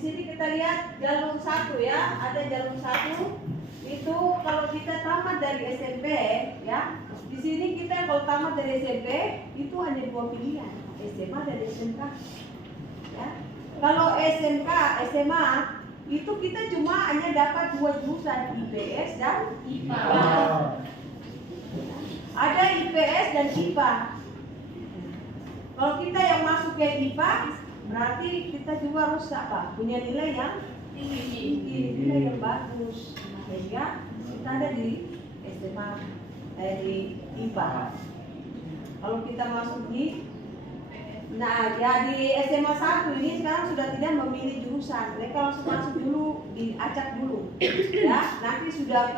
Sini kita lihat jalur 1 ya, ada jalur 1 itu kalau kita tamat dari SMP ya. Di sini kita kalau tamat dari SMP itu hanya 2 pilihan, SMA dan SMK. Ya. Kalau SMK, SMA itu kita cuma hanya dapat 2 jurusan, IPS dan IPA. Ada IPS dan IPA. Kalau kita yang masuk ke IPA, berarti kita juga harus apa? Punya nilai yang tinggi, nilai yang bagus. Sehingga kita ada di SMA, di IPA. Kalau kita masuk di ya di SMA 1 ini sekarang sudah tidak memilih jurusan. Mereka langsung masuk dulu, diacak dulu. Ya, nanti sudah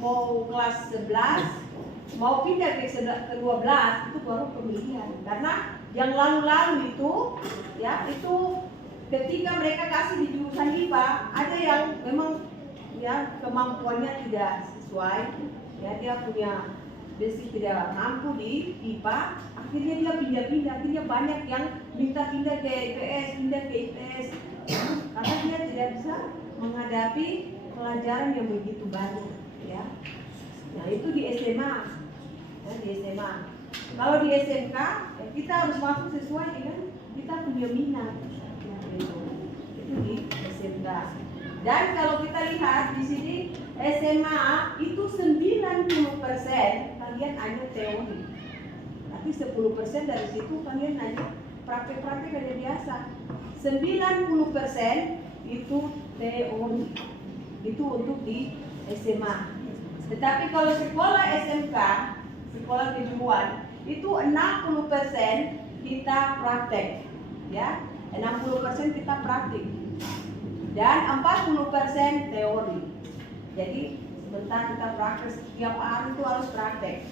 mau kelas 11, mau pindah ke 12 itu baru pemilihan. Karena yang lalu-lalu itu ya itu ketika mereka kasih di jurusan IPA, ada yang memang ya kemampuannya tidak sesuai, ya dia punya basic tidak mampu di IPA, akhirnya dia pindah-pindah, akhirnya banyak yang minta pindah ke IPS, pindah ke IPS, karena dia tidak bisa menghadapi pelajaran yang begitu banyak, ya. Nah itu di SMA, ya, di SMA. Kalau di SMK, ya, kita harus masuk sesuai dengan kita punya minat, ya, itu di SMK. Dan kalau kita lihat di sini SMA itu 90% kalian hanya teori. Tapi 10% dari situ kalian hanya praktek-praktek aja biasa. 90% itu teori. Itu untuk di SMA. Tetapi kalau sekolah SMK, sekolah kejuruan, itu 60% kita praktek. Ya, 60% kita praktik. Dan 40% teori. Jadi sebentar kita praktek, setiap hari itu harus praktek.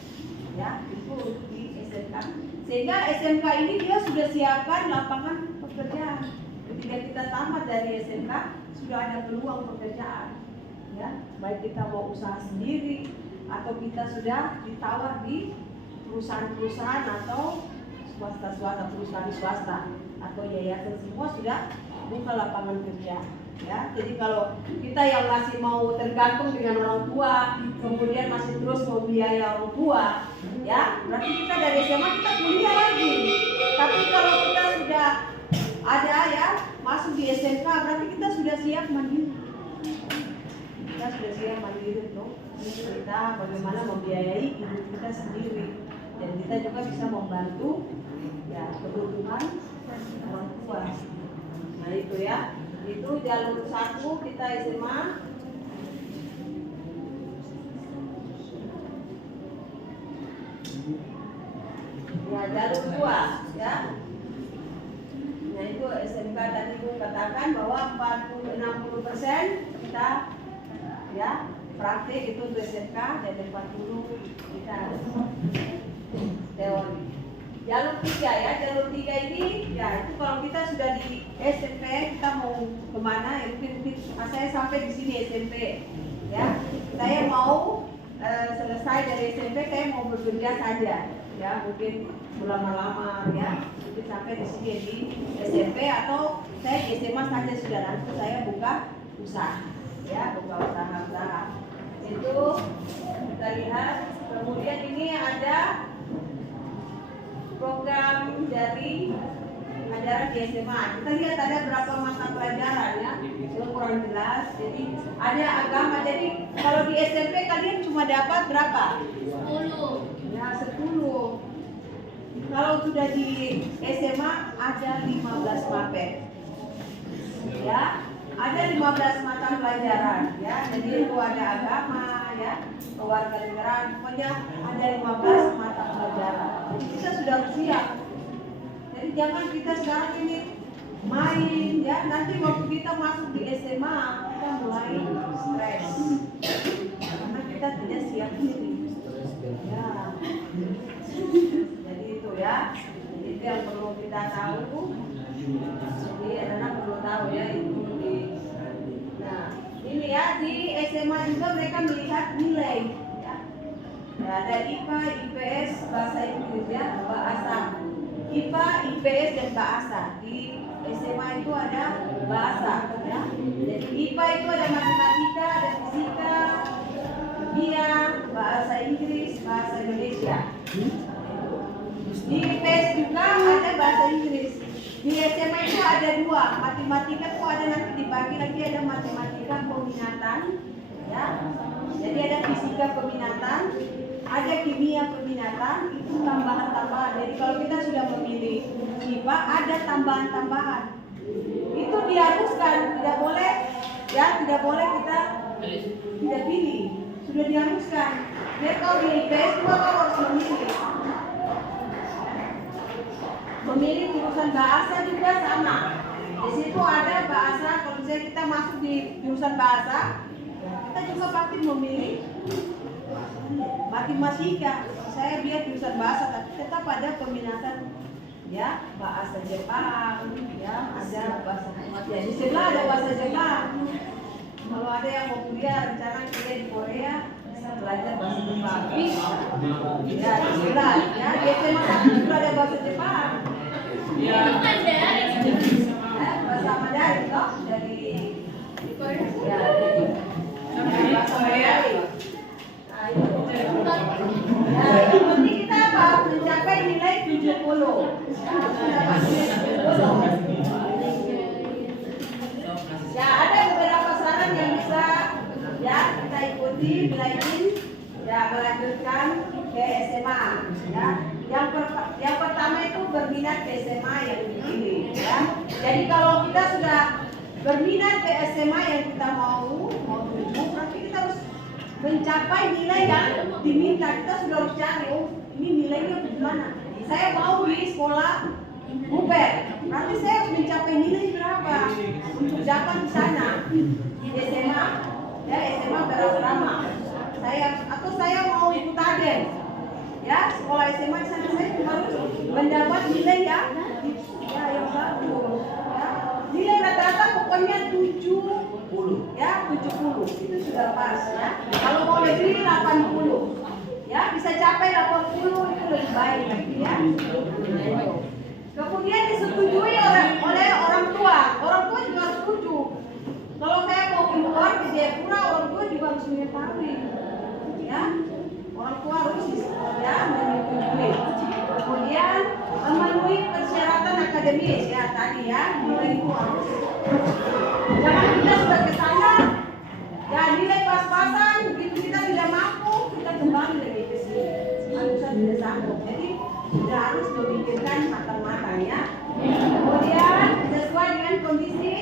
Ya, itu untuk di SMK. Sehingga SMK ini dia sudah siapkan lapangan pekerjaan. Ketika kita tamat dari SMK sudah ada peluang pekerjaan. Ya, baik kita mau usaha sendiri atau kita sudah ditawar di perusahaan-perusahaan atau swasta, perusahaan swasta atau yayasan, semua sudah buka lapangan kerja. Ya, jadi kalau kita yang masih mau tergantung dengan orang tua, kemudian masih terus mau biaya orang tua, ya, berarti kita dari SMA kita kuliah lagi. Tapi kalau kita sudah ada ya masuk di SMK, berarti kita sudah siap mandiri. Kita sudah siap mandiri tuh. Kita bagaimana membiayai hidup kita sendiri, dan kita juga bisa membantu ya kebutuhan orang tua. Nah itu ya. Itu jalur 1 kita SMA. Ya jalur 2 ya. Nah itu SMK tadi Ibu katakan bahwa 60% kita ya praktik itu untuk SMK, dan 40 kita teori. Jalur 3 ya, jalur 3 ini ya itu kalau kita sudah di SMP kita mau kemana ya, mungkin saya sampai di sini SMP ya, saya mau selesai dari SMP saya mau bekerja saja ya, mungkin lama-lama ya, mungkin sampai di sini di SMP atau saya di SMA saja sudah, nanti saya buka usaha ya, buka usaha itu kita lihat. Kemudian ini ada program dari ajaran di SMA. Kita lihat ada berapa mata pelajaran ya, itu kurang jelas. Jadi ada agama. Jadi kalau di SMP kalian cuma dapat berapa? 10. Ya 10. Kalau sudah di SMA ada 15 mapel. Ya, ada 15 mata pelajaran ya. Jadi itu ada agama ya, kewarganegaraan, pokoknya ada 15 mata pelajaran. Jadi kita sudah siap. Jadi jangan kita sekarang ini main ya, nanti waktu kita masuk di SMA kita mulai stres karena kita tidak siap diri. Ya. Jadi itu ya. Jadi itu yang perlu kita tahu. Jadi anak perlu tahu ya itu di. Nah ini ya di SMA juga mereka melihat nilai. Ya, ada IPA, IPS, bahasa Inggris ya, bahasa IPA, IPS dan bahasa. Di SMA itu ada bahasa ya. Jadi IPA itu ada matematika, ada fisika, kimia, bahasa Inggris, bahasa Indonesia. Di IPS juga ada bahasa Inggris. Di SMA itu ada 2, matematika itu ada nanti dibagi lagi, ada matematika peminatan ya. Jadi ada fisika peminatan, ada kimia peminatan, itu tambahan-tambahan. Jadi kalau kita sudah memilih IPA ada tambahan-tambahan. Itu diharuskan, tidak boleh ya, tidak boleh kita tidak pilih. Sudah diharuskan. Jadi kalau di IPS juga harus memilih. Memilih jurusan bahasa juga sama. Di situ ada bahasa, kalau misalnya kita masuk di jurusan bahasa, kita juga pasti memilih matematika. Saya biar jurusan bahasa, tapi tetap ada peminatan ya, bahasa Jepang, ya ada bahasa ya, di sebelah ada bahasa Jepang. Kalau ada yang mau kuliah, rencana kuliah di Korea, bisa belajar bahasa Jepang. Ya di sebelah, ya di SMA 1 juga ada bahasa Jepang. Ya, bahasa Mandarin toh dari Korea. Ya, bahasa Mandarin. Ya, yang penting kita apa? Mencapai nilai 70. Ya, ada beberapa saran yang bisa ya kita ikuti belajar ya melanjutkan ke SMA ya. Yang pertama itu berminat ke SMA yang dipilih ya. Jadi kalau kita sudah berminat ke SMA yang kita mau tuju, berarti kita harus mencapai nilai yang diminta. Kita sudah harus cari, oh ini nilainya bagaimana. Saya mau di sekolah UPER, nanti saya harus mencapai nilai berapa untuk dapat di sana di SMA, ya SMA berasrama. Saya mau ikut agen, ya sekolah SMA di sana saya harus mendapat nilai yang bagus. Ya. Nilai rata-rata pokoknya 70, ya 70 itu sudah pas ya. Kalau mau negeri 80, ya bisa capai 80 itu lebih baik ya. Kemudian disetujui oleh orang tua juga setuju. Kalau saya mau keluar ke Jayapura, orang tua juga harus mengetahui, ya orang tua harus ya menyetujui. Kemudian memenuhi persyaratan akademis ya tadi ya, nilai itu harus. Jangan kita sudah ke sana, ya nilai pas-pasan, begitu kita tidak mampu, kita kembali lagi ke sini. Harusnya tidak sanggup. Jadi sudah harus memikirkan matang-matang ya. Kemudian sesuai dengan kondisi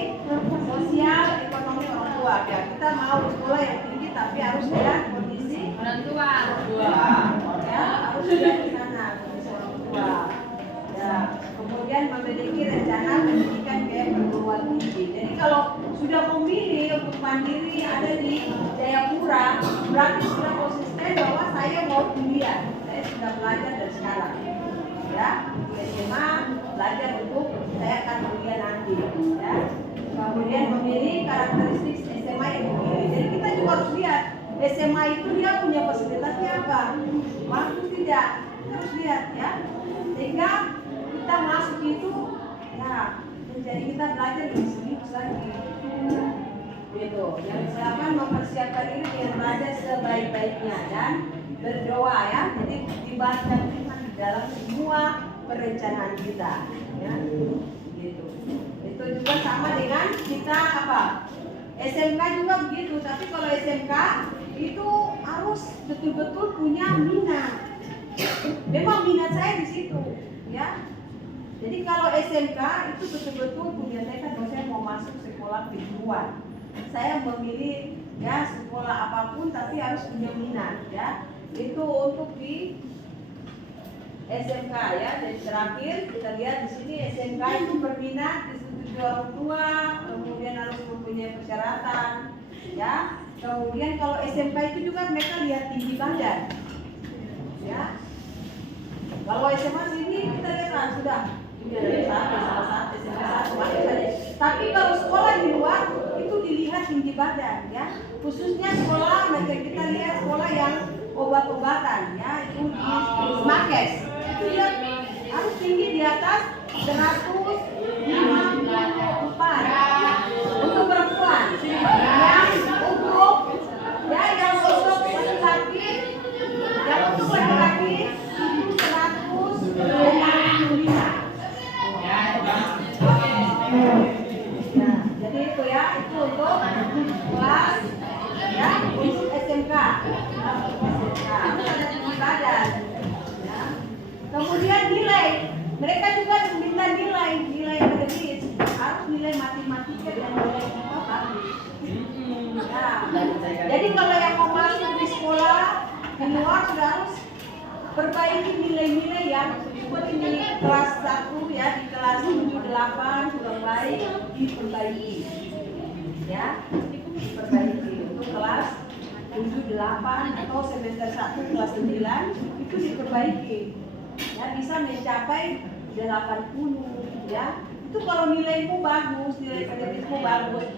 sosial ekonomi orang tua. Ya kita mau sekolah yang tinggi tapi harus dengan kondisi orang tua. Ya harus sudah di sana kondisi orang tua. Ya kemudian memiliki rencana pendidikan ke perguruan tinggi. Jadi kalau sudah memilih untuk mandiri ada di Jayapura, berarti sudah konsisten bahwa saya mau kuliah. Saya sudah belajar dari sekarang. Ya, SMA belajar untuk saya akan kuliah nanti. Ya. Kemudian memilih karakteristik SMA yang dipilih. Jadi kita juga harus lihat SMA itu dia punya fasilitasnya apa, mampu tidak, kita harus lihat ya. Sehingga kita masuk itu ya menjadi kita belajar lebih serius lagi. Gitu. Yang silakan mempersiapkan ini dengan belajar sebaik-baiknya dan berdoa ya. Jadi dibaca dalam semua perencanaan kita ya gitu. Itu juga sama dengan kita apa SMK juga begitu, tapi kalau SMK itu harus betul-betul punya minat. Memang minat saya di situ ya. Jadi kalau SMK itu betul-betul punya tekad bahwa saya mau masuk sekolah kejuruan. Saya memilih ya sekolah apapun tapi harus punya minat ya. Itu untuk di SMK ya. Jadi terakhir kita lihat di sini SMK itu berminat, disetujui orang tua, kemudian harus mempunyai persyaratan ya. Kemudian kalau SMK itu juga mereka lihat tinggi badan ya. Kalau SMA sini kita lihat sudah tapi kalau sekolah di luar itu dilihat tinggi badan ya. Khususnya sekolah mereka kita lihat sekolah yang obat-obatan ya, itu di Smakes itu dia harus tinggi di atas 154 Nah, itu ada tinggi badan. Ya. Kemudian nilai, mereka juga minta nilai akademis, harus nilai matematika dan nilai IPA bagus. Nah, jadi kalau yang mau masuk di sekolah di luar sudah harus perbaiki nilai-nilai yang seperti ini kelas 1 ya, di kelas 7-8 sudah baik, diperbaiki ya, diperbaiki untuk kelas 7-8 atau semester 1 kelas 9 itu diperbaiki ya, bisa mencapai 80 ya. Itu kalau nilaimu bagus, nilai akademismu bagus,